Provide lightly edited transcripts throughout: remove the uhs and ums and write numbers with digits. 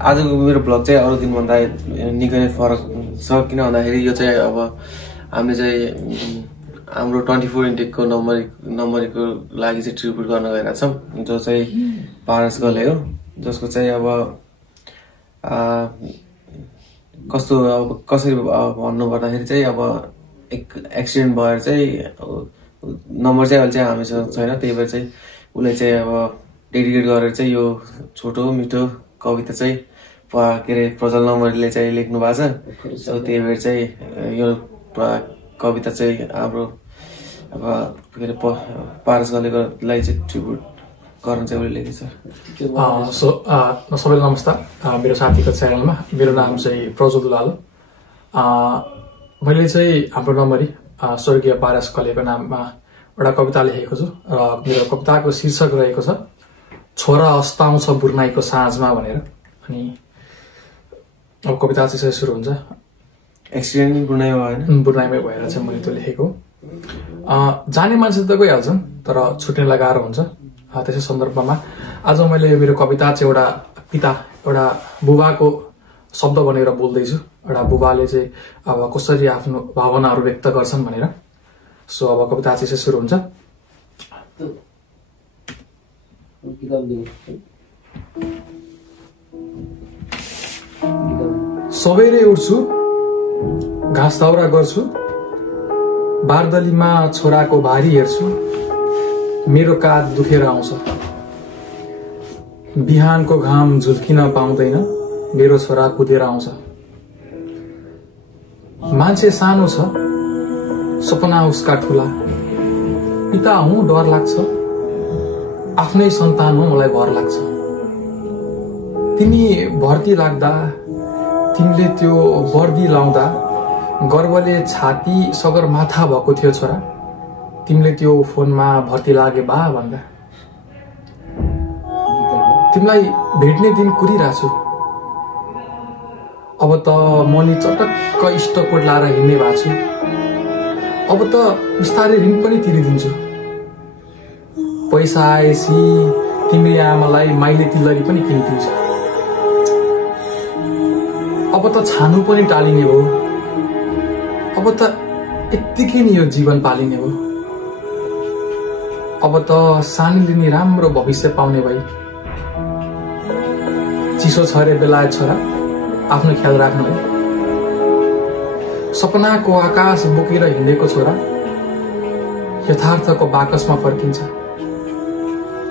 आजको मेरो भ्लग चाहिँ अरू दिनभन्दा निकै नै फरक छ किन भन्दाखेरि यो चाहिँ अब हामीले चाहिँ हाम्रो 24 इन्टेकको नम्बरको लागि चाहिँ ट्रिब्युट गर्न गइरहेको छौँ जो चाहिँ पारस गले हो जसको चाहिँ अब कस्तो अब कसरी भन्नु पर्दाखेरि चाहिँ अब एक एक्सिडेन्ट भएर चाहिँ नम्बर चाहिँ अहिले चाहिँ हामीसँग छैन त्यही भएर चाहिँ उसले चाहिँ अब डेडिकेट गरेर चाहिँ यो छोटो मिठो कविता चाहिँ के अरे प्रजल नम्बरले चाहिँ लेख्नु भएको छ त्यही भएर चाहिँ यो कविता चाहिँ हाम्रो अब के अरे पारस गलेकोलाई चाहिँ ट्रिब्युट गर्न चाहिँ उसले लेखेको छ। सबैलाई नमस्कार। मेरो साथीको च्यानलमा मेरो नाम चाहिँ प्रज्वल दुलाल। मैले चाहिँ हाम्रो नम्बरी स्वर्गीय पारस गलेको नाममा एउटा कविता लेखेको छु र मेरो कविताको शीर्षक रहेको छ छोरा अस्ताउँछ बुर्नाईको साँझमा भनेर। अनि अब कविता चाहिँ सुरु हुन्छ। एक्सिडेन्ट बुर्नाईमै भएर चाहिँ मैले त्यो लेखेको। जाने मान्छे त गइहाल्छन् तर छुट्नेलाई गाह्रो हुन्छ। त्यसै सन्दर्भमा आज मैले मेरो कविता चाहिँ एउटा बुबाको शब्द बनेर बोल्दैछु। एउटा बुबाले चाहिँ अब कसरी आफ्नो भावनाहरू व्यक्त गर्छन् भनेर। सो अब कविता चाहिँ सुरु हुन्छ। सबेरै उठ्छु घाँस दाउरा गर्छु बारदलीमा छोराको भारी हेर्छु मेरो काँध दुखेर आउँछ बिहानको घाम झुल्किन पाउँदैन मेरो छोरा कुदेर आउँछ मान्छे सानो छ सपना उसका ठूला पिता हुँ डर लाग्छ आफ्नै सन्तान हो मलाई भर लाग्छ तिमी भर्ती लाग्दा तिमीले त्यो वर्दी लाउँदा गर्वले छाती सगरमाथा भएको थियो छोरा तिमीले त्यो फोनमा भर्ती लागे बा भन्दा तिमीलाई भेट्ने दिन कुरिरहेछु अब त मनी चटक्क इष्टकोट लाएर हिँड्ने भएको छु अब त बिस्तारै ऋण पनि तिरिदिन्छु पैसा आएपछि तिम्रो आमालाई माइले तिलरी पनि किनिदिन्छु अब त छानु पनि टालिने हो अब त यत्तिकै नि यो जीवन पालिने हो अब त सानीले नि राम्रो भविष्य पाउने भई चिसो छ रे बेलायत छोरा आफ्नो ख्याल राख्नु है सपनाको आकाश बोकेर हिँडेको छोरा यथार्थको बाकसमा फर्किन्छ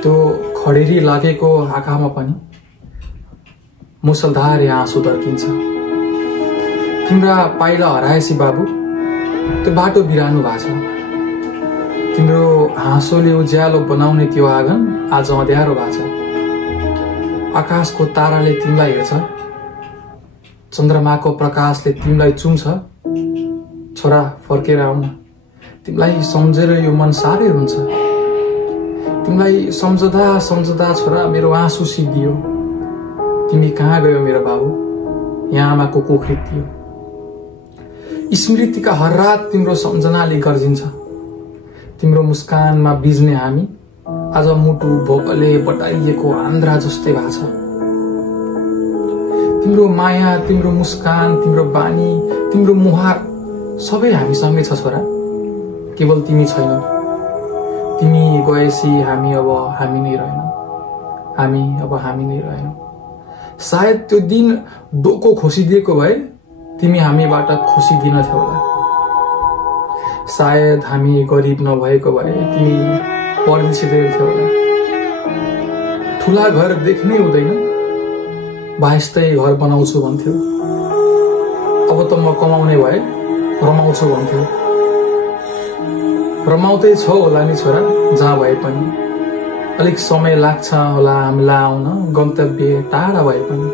त्यो खडेरी लागेको आँखामा पनि मुसलधारे आँसु दर्किन्छ तिम्रा पाइला हराएसी बाबु त्यो बाटो बिरानो भएको छ तिम्रो हाँसोले उज्यालो बनाउने त्यो आँगन आज अँध्यारो भएको छ आकाशको ताराले तिमीलाई हेर्छ चन्द्रमाको प्रकाशले तिमीलाई चुम्छ छोरा फर्केर आउन तिमीलाई सम्झेर यो मन साह्रै हुन्छ तिमीलाई सम्झदा सम्झदा छोरा मेरो आँसु सिद्धियो तिमी कहाँ गयो मेरो बाबु यहाँ आमाको कोखरी थियो स्मृतिका हर रात तिम्रो सम्झनाले गर्जिन्छ तिम्रो मुस्कानमा बिज्ने हामी आज मुटु भोकले बटाइएको आन्द्रा जस्तै भएको छ तिम्रो माया तिम्रो मुस्कान तिम्रो बानी तिम्रो मुहार सबै हामीसँगै छ छोरा केवल तिमी छैनौ तिमी गएपछि हामी नै रहेनौ सायद त्यो दिन डोको खोसिदिएको भए तिमी हामीबाट खुसी दिन थियौ होला सायद हामी गरिब नभएको भए तिमी परदेशी थियौ होला ठुला घर देख्नै हुँदैन बाहेस्तै घर बनाउँछु भन्थ्यौ अब त म कमाउने भए रमाउँछु भन्थ्यौ रमाउँदै छौ होला नि छोरा जहाँ भए पनि अलिक समय लाग्छ होला हामीलाई आउन गन्तव्य टाढा भए पनि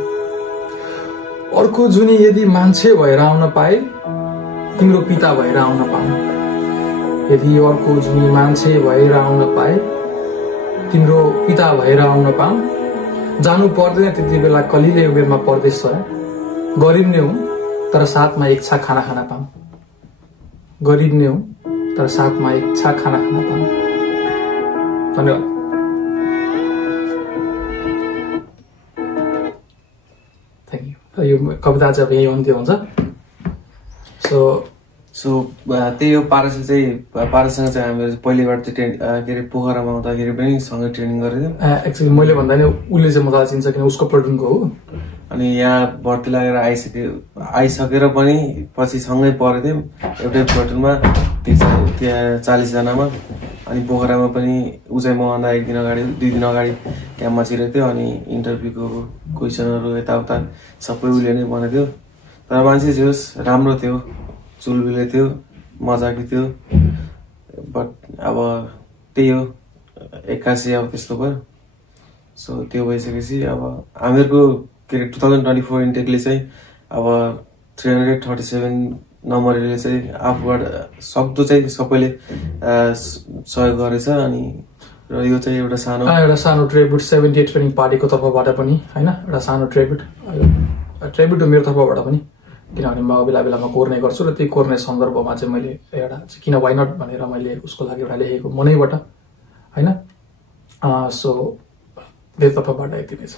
अर्को जुनी यदि मान्छे भएर आउन पाए तिम्रो पिता भएर आउन पाऊँ यदि अर्को जुनी मान्छे भएर आउन पाए तिम्रो पिता भएर आउन पाऊँ जानु पर्दैन त्यति बेला कलिले उमेरमा परदेश छोरा गरिब नै हुँ तर साथमा एक छाक खाना खान पाऊँ गरिब नै हुँ तर साथमा एक छाक खाना खान पाऊँ धन्यवाद। यो कविता चाहिँ अब यही अन्त्य हुन्छ। सो त्यही हो। पारससँग चाहिँ हामीले पहिलेबाट चाहिँ के अरे पोखरामा आउँदाखेरि पनि सँगै ट्रेनिङ गरेको थियौँ। एक्चुअली मैले भन्दा नि उसले चाहिँ मलाई चिन्छ किन उसको प्लटुनको हो। अनि यहाँ भर्ती लागेर आइसकेर पनि पछि सँगै परेको थियौँ एउटै प्लटुनमा, त्यहाँ 40 जनामा। अनि पोखरामा पनि ऊ चाहिँ मभन्दा 1 दिन अगाडि 2 दिन अगाडि क्याम्पमा छिरेको थियो। अनि इन्टरभ्यूको क्वेसनहरू यताउता सबै उसले नै भनेको थियो। तर मान्छे जे होस् राम्रो थियो, चुलबुले थियो, मजाकी थियो। बट अब त्यही हो, 81 अब त्यस्तो भयो। सो त्यो भइसकेपछि अब हामीहरूको के अरे 2024 इन्टेकले चाहिँ अब 337 नम्बरले चाहिँ आफूबाट सक्दो चाहिँ सबैले सहयोग गरेछ। अनि र यो चाहिँ एउटा सानो ट्रिब्युट 78 ट्रेनिङ पार्टीको तर्फबाट पनि हैन, एउटा सानो ट्रिब्युट हो मेरो तर्फबाट पनि। किनभने म बेला बेलामा कोर्ने गर्छु र त्यही कोर्ने सन्दर्भमा चाहिँ मैले एउटा किन वाइ नट भनेर मैले उसको लागि एउटा लेखेको मनैबाट हैन। सो मेरो तर्फबाट यति नै छ।